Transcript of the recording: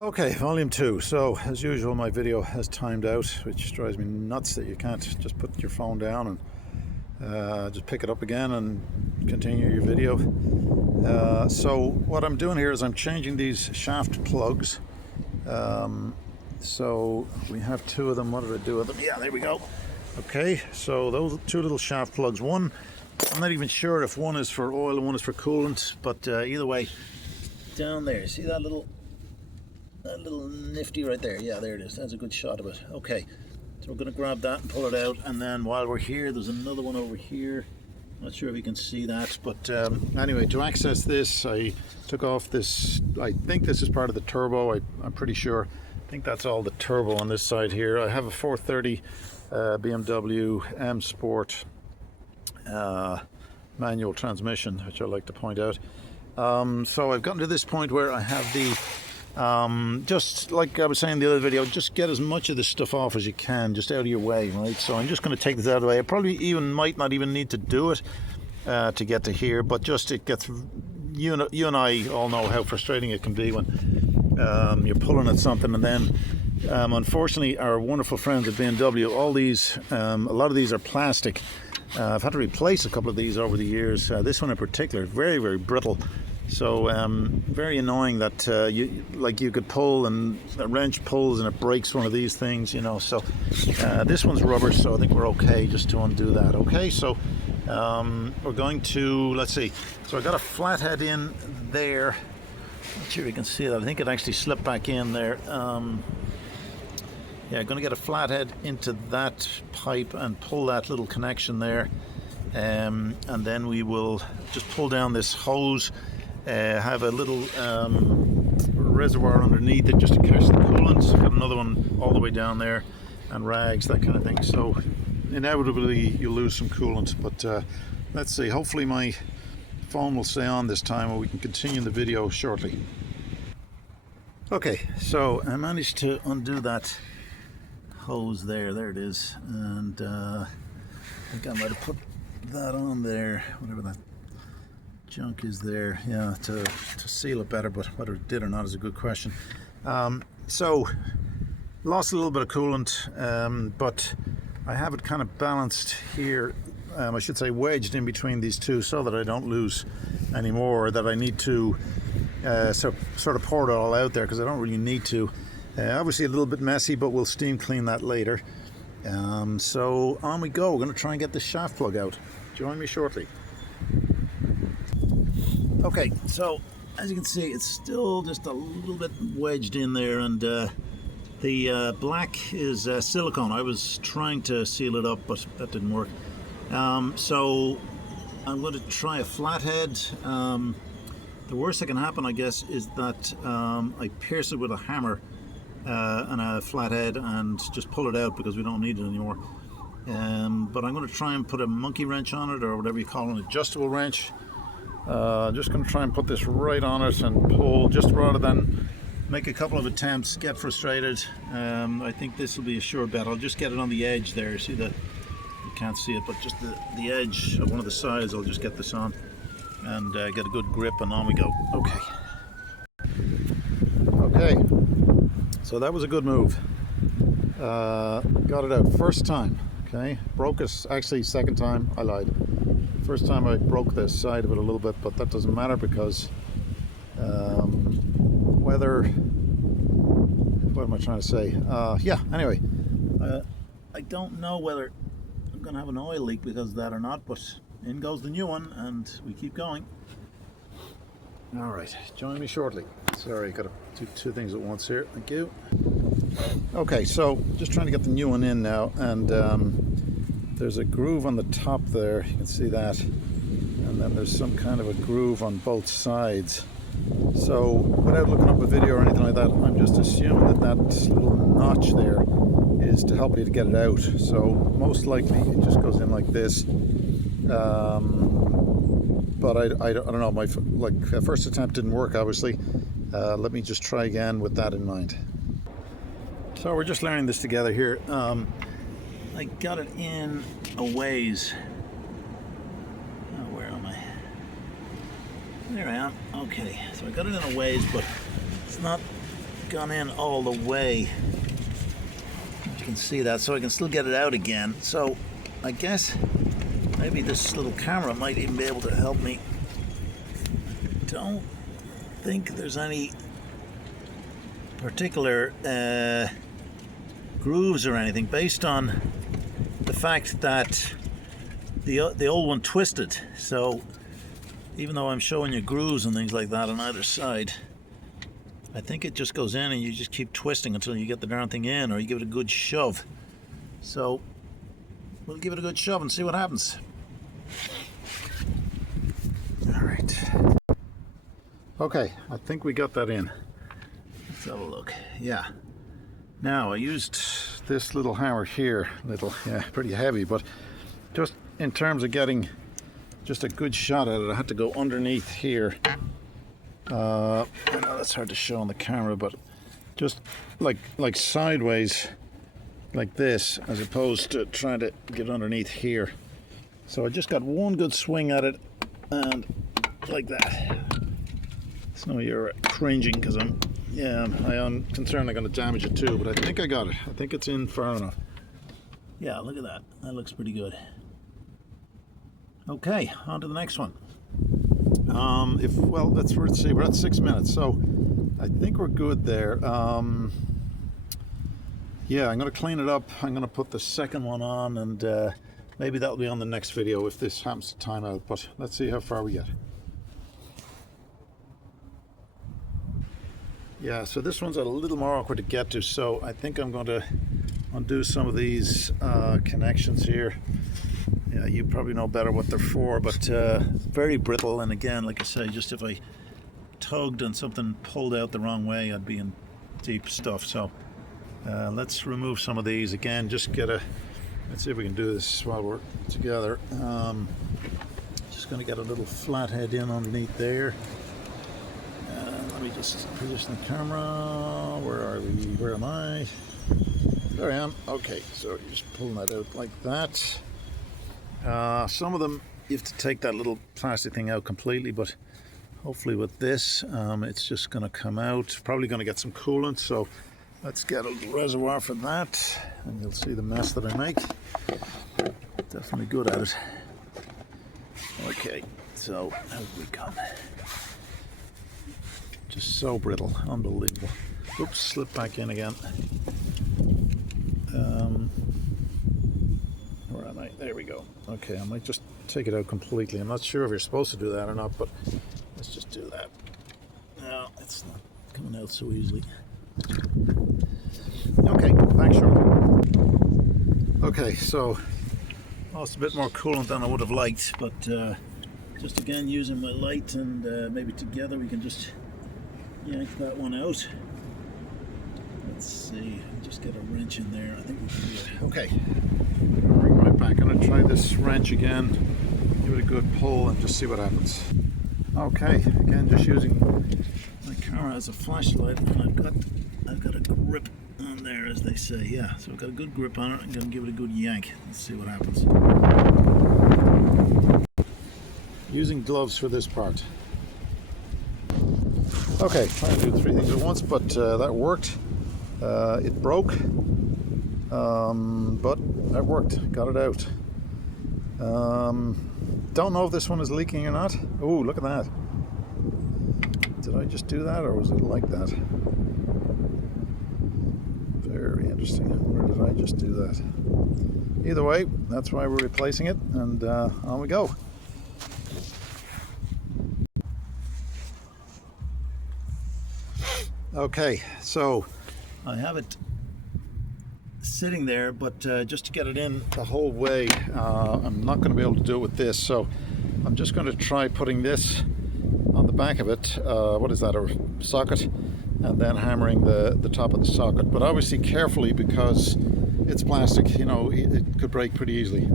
Okay, volume 2. So, as usual, my video has timed out, which drives me nuts that you can't just put your phone down and just pick it up again and continue your video. So, what I'm doing here is I'm changing these shaft plugs. So, we have two of them. What did I do with them? Yeah, there we go. Okay, so those two little shaft plugs. One, I'm not even sure if one is for oil and one is for coolant, but either way, down there, see that little nifty right there? Yeah, there it is. That's a good shot of it. Okay, so we're going to grab that and pull it out, and then while we're here, there's another one over here. Not sure if you can see that, but anyway, to access this, I took off this. I think this is part of the turbo. I'm pretty sure. I think that's all the turbo on this side here. I have a 430 BMW M Sport manual transmission, which I like to point out. So I've gotten to this point where I have the just like I was saying in the other video, just get as much of this stuff off as you can, just out of your way, right? So I'm just going to take this out of the way. I probably might not even need to do it to get to here, but just it gets, you and I all know how frustrating it can be when you're pulling at something, and then unfortunately our wonderful friends at BMW, all these, a lot of these are plastic. I've had to replace a couple of these over the years. This one in particular, very, very brittle. So very annoying that you could pull and a wrench pulls and it breaks one of these things, you know. So this one's rubber, so I think we're okay just to undo that. Okay, so we're going to, let's see. So I got a flathead in there. Not sure if you can see that. I think it actually slipped back in there. Yeah, I'm going to get a flathead into that pipe and pull that little connection there, and then we will just pull down this hose. Have a little reservoir underneath it just to catch the coolant. Got another one all the way down there, and rags, that kind of thing. So inevitably you'll lose some coolant, but let's see. Hopefully my phone will stay on this time, or we can continue the video shortly. Okay, so I managed to undo that hose there. There it is, and I think I might have put that on there, whatever that junk is there, yeah, to seal it better, but whether it did or not is a good question. So lost a little bit of coolant, but I have it kind of balanced here, I should say wedged in between these two, so that I don't lose any more, that I need to sort of pour it all out there, because I don't really need to. Obviously a little bit messy, but we'll steam clean that later. So on we go. We're going to try and get the shaft plug out. Join me shortly. Okay, so as you can see, it's still just a little bit wedged in there, and the black is silicone. I was trying to seal it up, but that didn't work. So I'm going to try a flathead. The worst that can happen, I guess, is that I pierce it with a hammer and a flathead and just pull it out, because we don't need it anymore. But I'm going to try and put a monkey wrench on it, or whatever you call an adjustable wrench. Just going to try and put this right on it and pull, just rather than make a couple of attempts, get frustrated. I think this will be a sure bet. I'll just get it on the edge there. See that? You can't see it, but just the edge of one of the sides. I'll just get this on and get a good grip, and on we go. Okay, so that was a good move. Got it out first time. Okay, broke it actually second time. I lied. First time I broke the side of it a little bit, but that doesn't matter, because whether, what am I trying to say? Yeah, anyway, I don't know whether I'm going to have an oil leak because of that or not, but in goes the new one, and we keep going. All right, join me shortly. Sorry, got to do two things at once here. Thank you. Okay, so just trying to get the new one in now, and there's a groove on the top there, you can see that, and then there's some kind of a groove on both sides. So without looking up a video or anything like that, I'm just assuming that little notch there is to help you to get it out. So most likely it just goes in like this. But I don't know, my first attempt didn't work, obviously. Let me just try again with that in mind. So we're just learning this together here. I got it in a ways. Oh, where am I? There I am. Okay, so I got it in a ways, but it's not gone in all the way. You can see that, so I can still get it out again. So I guess maybe this little camera might even be able to help me. I don't think there's any particular grooves or anything, based on the fact that the old one twisted. So even though I'm showing you grooves and things like that on either side, I think it just goes in and you just keep twisting until you get the darn thing in, or you give it a good shove. So we'll give it a good shove and see what happens. All right. Okay, I think we got that in. Let's have a look. Yeah. Now I used this little hammer here, pretty heavy, but just in terms of getting just a good shot at it, I had to go underneath here. I know that's hard to show on the camera, but just like sideways like this, as opposed to trying to get underneath here. So I just got one good swing at it, and like that. Some of you are cringing because I am concerned I'm going to damage it too, but I think I got it. I think it's in far enough. Yeah, look at that. That looks pretty good. Okay, on to the next one. Let's see, we're at 6 minutes, so I think we're good there. Yeah, I'm going to clean it up. I'm going to put the second one on, and maybe that'll be on the next video if this happens to time out, but let's see how far we get. Yeah, so this one's a little more awkward to get to, so I think I'm going to undo some of these connections here. Yeah, you probably know better what they're for, but very brittle, and again, like I say, just if I tugged and something pulled out the wrong way, I'd be in deep stuff. So let's remove some of these. Again, just let's see if we can do this while we're together. Just going to get a little flathead in underneath there. Let me just position the camera. Where are we? Where am I? There I am. Okay, so you're just pulling that out like that. Some of them you have to take that little plastic thing out completely, but hopefully with this it's just going to come out. Probably going to get some coolant, so let's get a little reservoir for that, and you'll see the mess that I make. Definitely good at it. Okay, so how we come? Just so brittle, unbelievable. Oops, slip back in again. Where am I? There we go. Okay, I might just take it out completely. I'm not sure if you're supposed to do that or not, but let's just do that. No, it's not coming out so easily. Okay, back shortly. Okay, so lost a bit more coolant than I would have liked, but just again using my light, and maybe together we can just yank that one out. Let's see, just get a wrench in there. I think we can do it. Okay, bring it back. I'm going to try this wrench again, give it a good pull, and just see what happens. Okay, again, just using my camera as a flashlight, and I've got a grip on there, as they say. Yeah, so I've got a good grip on it. I'm going to give it a good yank. Let's see what happens. Using gloves for this part. Okay, trying to do three things at once, but that worked. It broke, but that worked. Got it out. Don't know if this one is leaking or not. Oh, look at that. Did I just do that, or was it like that? Very interesting. Where did I just do that? Either way, that's why we're replacing it, and on we go. Okay, so I have it sitting there, but just to get it in the whole way, I'm not going to be able to do it with this, so I'm just going to try putting this on the back of it. What is that, a socket? And then hammering the top of the socket, but obviously carefully, because it's plastic, you know, it could break pretty easily.